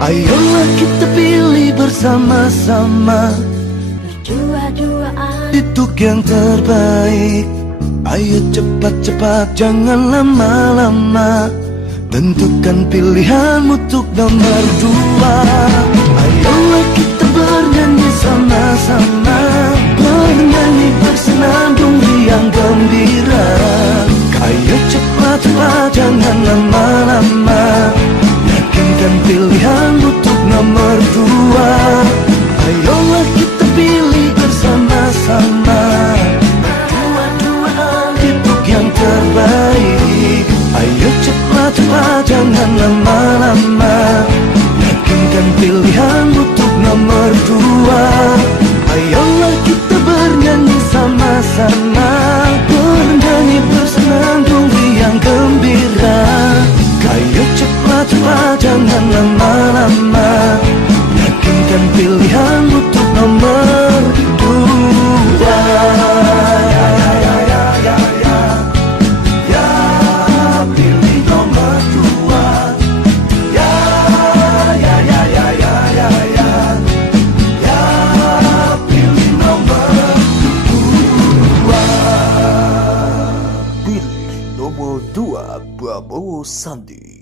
Ayolah kita pilih bersama-sama Dua-duaan untuk yang terbaik. Ayo cepat-cepat jangan lama-lama, tentukan pilihanmu untuk nomor 2. Ayolah kita bernyanyi sama-sama, bernyanyi bersenandung riang gembira. Ayo cepat-cepat jangan lama-lama, yakinkan pilihanmu untuk nomor 2. Ayolah kita pilih bersama-sama, dua-duaan untuk yang terbaik. Ayo cepat-cepat jangan lama-lama, yakinkan pilihanmu untuk nomor 2. Ayolah kita bernyanyi sama-sama, bernyanyi bersenandung riang gembira. Ayo cepat-cepat jangan lama-lama, yakinkan pilihanmu untuk nomor 2. Pilih nomor 2. Ya, pilih nomor 2. Pilih nomor 2 Prabowo Sandi.